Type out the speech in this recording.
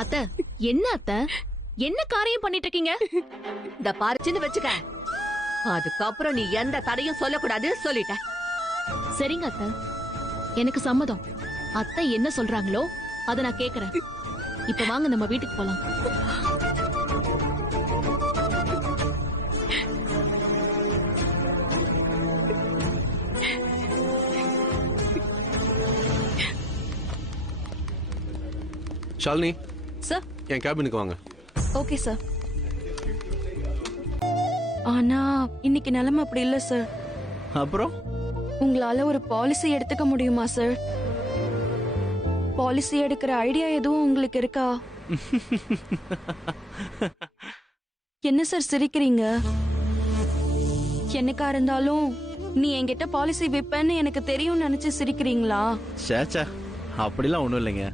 அத்த, என்ன அத்த, என்ன காரியம் பண்ணிட்டு இருக்கீங்க? இந்த பாருச்சுன்னு வச்சுக்க, அதுக்கப்புறம் நீ எந்த தடையும் சொல்லக்கூடாது சொல்லிட்ட. சரிங்க அத்த, எனக்கு சம்மதம். அத்தை என்ன சொல்றாங்களோ அத நான் கேக்குறேன். இப்ப வாங்க நம்ம வீட்டுக்கு போலாம். ஷாலினி சார். என் கேபினுக்கு வாங்க. Okay sir. ஆனா இன்னைக்கு நிலைமை அப்படி இல்ல சார். அப்புறம் உங்களால ஒரு பாலிசி எடுத்துக்க முடியுமா சார்? பாலிசி எடுக்கிற ஐடியா எதுவும் உங்களுக்கு இருக்கா? என்ன சார் சிரிக்கிறீங்க? என்னக்கா இருந்தாலும் நீ என்கிட்ட பாலிசி விப்பேன்னு எனக்கு தெரியும் நினைச்சு சிரிக்கிறீங்களா? சேச்சா அப்படிலாம் ஒண்ணும் இல்லைங்க.